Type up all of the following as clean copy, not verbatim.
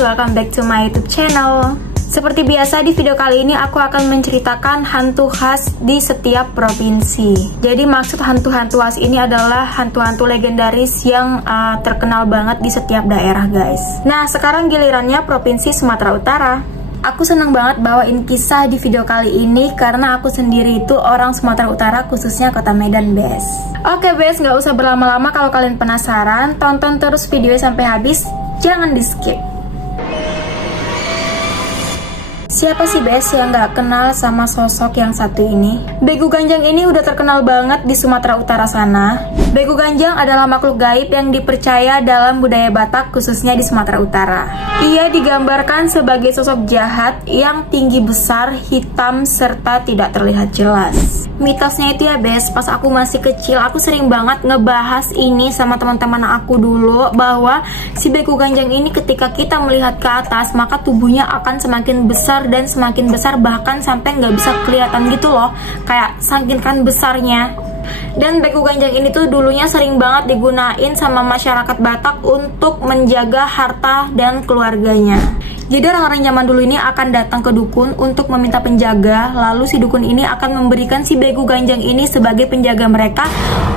welcome back to my YouTube channel. Seperti biasa di video kali ini aku akan menceritakan hantu khas di setiap provinsi. Jadi maksud hantu-hantu khas ini adalah hantu-hantu legendaris yang terkenal banget di setiap daerah guys. Nah sekarang gilirannya Provinsi Sumatera Utara. Aku senang banget bawain kisah di video kali ini karena aku sendiri itu orang Sumatera Utara, khususnya kota Medan, Bes. Oke, Bes, nggak usah berlama-lama. Kalau kalian penasaran, tonton terus videonya sampai habis, jangan di skip. Siapa sih Bes yang nggak kenal sama sosok yang satu ini? Begu Ganjang ini udah terkenal banget di Sumatera Utara sana. Begu Ganjang adalah makhluk gaib yang dipercaya dalam budaya Batak, khususnya di Sumatera Utara. Ia digambarkan sebagai sosok jahat yang tinggi besar, hitam, serta tidak terlihat jelas. Mitosnya itu ya Bes, pas aku masih kecil, aku sering banget ngebahas ini sama teman-teman aku dulu, bahwa si Begu Ganjang ini ketika kita melihat ke atas, maka tubuhnya akan semakin besar dan semakin besar, bahkan sampai nggak bisa kelihatan gitu loh, kayak saking kan besarnya. Dan Begu Ganjang ini tuh dulunya sering banget digunain sama masyarakat Batak untuk menjaga harta dan keluarganya. Jadi orang-orang zaman dulu ini akan datang ke dukun untuk meminta penjaga, lalu si dukun ini akan memberikan si Begu Ganjang ini sebagai penjaga mereka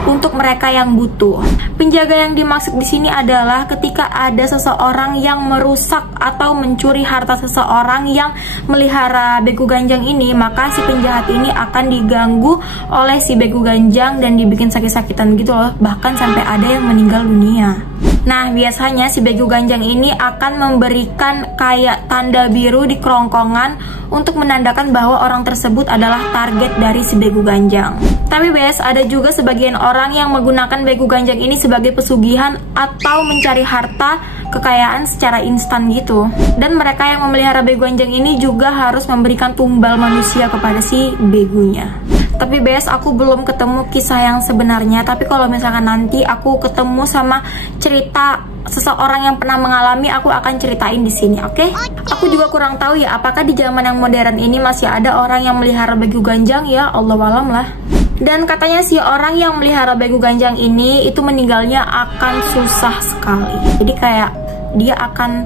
untuk mereka yang butuh. Penjaga yang dimaksud di sini adalah ketika ada seseorang yang merusak atau mencuri harta seseorang yang melihara Begu Ganjang ini, maka si penjahat ini akan diganggu oleh si Begu Ganjang dan dibikin sakit-sakitan gitu loh, bahkan sampai ada yang meninggal dunia. Nah, biasanya si Begu Ganjang ini akan memberikan kayak tanda biru di kerongkongan untuk menandakan bahwa orang tersebut adalah target dari si Begu Ganjang. Tapi Bes, ada juga sebagian orang yang menggunakan Begu Ganjang ini sebagai pesugihan atau mencari harta kekayaan secara instan gitu. Dan mereka yang memelihara Begu Ganjang ini juga harus memberikan tumbal manusia kepada si begunya. Tapi Bes, aku belum ketemu kisah yang sebenarnya. Tapi kalau misalkan nanti aku ketemu sama cerita seseorang yang pernah mengalami, aku akan ceritain di sini, oke? Aku juga kurang tahu ya, apakah di zaman yang modern ini masih ada orang yang melihara Begu Ganjang ya, Allahualam lah. Dan katanya si orang yang melihara Begu Ganjang ini itu meninggalnya akan susah sekali. Jadi kayak dia akan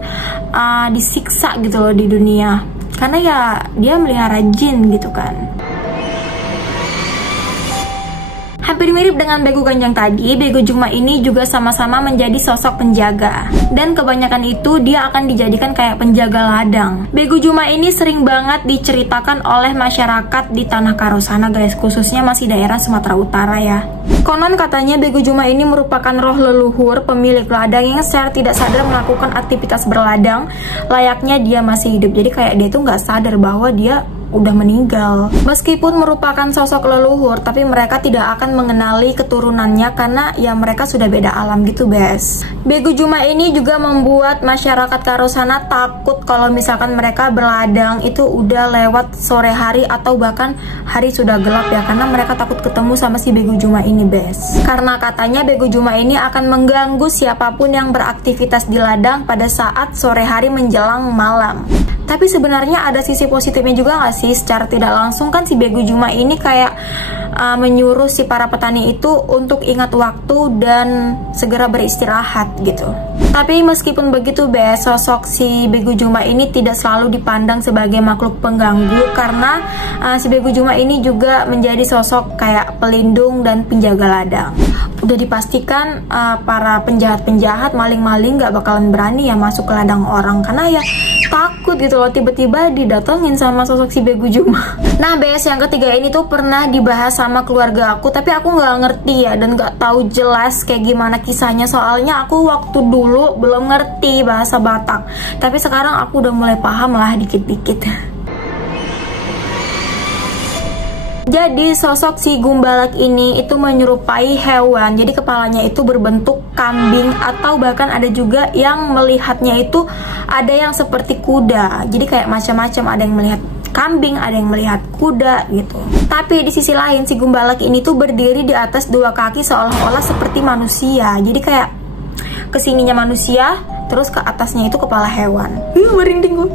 disiksa gitu loh di dunia, karena ya dia melihara jin gitu kan. Hampir mirip dengan Begu Ganjang tadi, Begu Juma ini juga sama-sama menjadi sosok penjaga. Dan kebanyakan itu dia akan dijadikan kayak penjaga ladang. Begu Juma ini sering banget diceritakan oleh masyarakat di Tanah Karo sana guys, khususnya masih daerah Sumatera Utara ya. Konon katanya Begu Juma ini merupakan roh leluhur pemilik ladang yang secara tidak sadar melakukan aktivitas berladang layaknya dia masih hidup. Jadi kayak dia tuh nggak sadar bahwa dia udah meninggal. Meskipun merupakan sosok leluhur, tapi mereka tidak akan mengenali keturunannya karena ya mereka sudah beda alam gitu Bes. Begu Juma ini juga membuat masyarakat Karo sana takut kalau misalkan mereka berladang itu udah lewat sore hari atau bahkan hari sudah gelap ya, karena mereka takut ketemu sama si Begu Juma ini Bes. Karena katanya Begu Juma ini akan mengganggu siapapun yang beraktivitas di ladang pada saat sore hari menjelang malam. Tapi sebenarnya ada sisi positifnya juga nggak sih? Secara tidak langsung kan si Begu Juma ini kayak menyuruh si para petani itu untuk ingat waktu dan segera beristirahat gitu. Tapi meskipun begitu Bes, sosok si Begu Juma ini tidak selalu dipandang sebagai makhluk pengganggu, karena si Begu Juma ini juga menjadi sosok kayak pelindung dan penjaga ladang. Udah dipastikan para penjahat-penjahat, maling-maling gak bakalan berani ya masuk ke ladang orang, karena ya takut gitu loh tiba-tiba didatengin sama sosok si Begu Juma. Nah Bes, yang ketiga ini tuh pernah dibahas sama keluarga aku, tapi aku nggak ngerti ya dan nggak tahu jelas kayak gimana kisahnya, soalnya aku waktu dulu belum ngerti bahasa Batak, tapi sekarang aku udah mulai paham lah dikit-dikit. Jadi sosok si Gumbalak ini itu menyerupai hewan. Jadi kepalanya itu berbentuk kambing, atau bahkan ada juga yang melihatnya itu ada yang seperti kuda. Jadi kayak macam-macam, ada yang melihat kambing, ada yang melihat kuda gitu. Tapi di sisi lain si Gumbalak ini tuh berdiri di atas dua kaki seolah-olah seperti manusia. Jadi kayak kesininya manusia, terus ke atasnya itu kepala hewan. Merinding gue.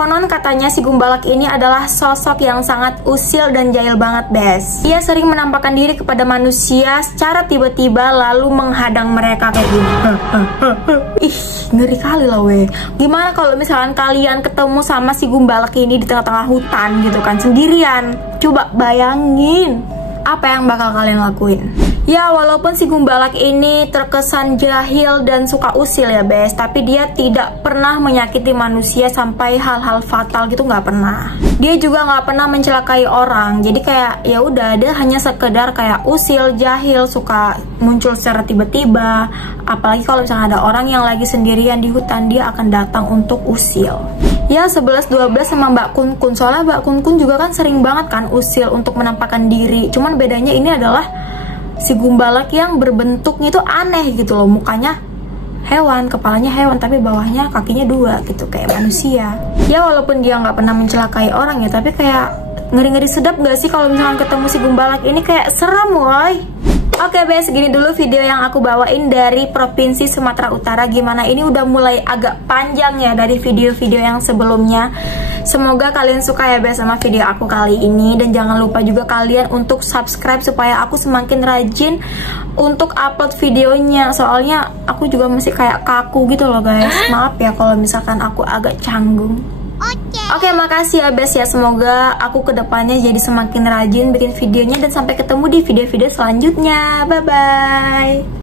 Konon katanya si Gumbalak ini adalah sosok yang sangat usil dan jahil banget, Bes. Ia sering menampakkan diri kepada manusia secara tiba-tiba lalu menghadang mereka kayak gini. Ih, ngeri kali lah weh. Gimana kalau misalkan kalian ketemu sama si Gumbalak ini di tengah-tengah hutan gitu kan, sendirian? Coba bayangin apa yang bakal kalian lakuin. Ya, walaupun si Gumbalak ini terkesan jahil dan suka usil ya, Bes, tapi dia tidak pernah menyakiti manusia sampai hal-hal fatal gitu, nggak pernah. Dia juga nggak pernah mencelakai orang. Jadi kayak ya udah, dia hanya sekedar kayak usil, jahil, suka muncul secara tiba-tiba. Apalagi kalau misalnya ada orang yang lagi sendirian di hutan, dia akan datang untuk usil. Ya 11-12 sama Mbak Kun Kun. Soalnya Mbak Kun Kun juga kan sering banget kan usil untuk menampakkan diri. Cuman bedanya ini adalah si Gumbalak yang berbentuknya itu aneh gitu loh. Mukanya hewan, kepalanya hewan, tapi bawahnya kakinya 2 gitu, kayak manusia. Ya walaupun dia nggak pernah mencelakai orang ya, tapi kayak ngeri-ngeri sedap gak sih kalau misalkan ketemu si Gumbalak ini, kayak serem woy. Oke Bes, segini dulu video yang aku bawain dari Provinsi Sumatera Utara. Gimana, ini udah mulai agak panjang ya dari video-video yang sebelumnya. Semoga kalian suka ya Bes sama video aku kali ini. Dan jangan lupa juga kalian untuk subscribe supaya aku semakin rajin untuk upload videonya. Soalnya aku juga masih kayak kaku gitu loh guys. Maaf ya kalau misalkan aku agak canggung. Oke, makasih ya Bes ya. Semoga aku kedepannya jadi semakin rajin bikin videonya. Dan sampai ketemu di video-video selanjutnya. Bye-bye.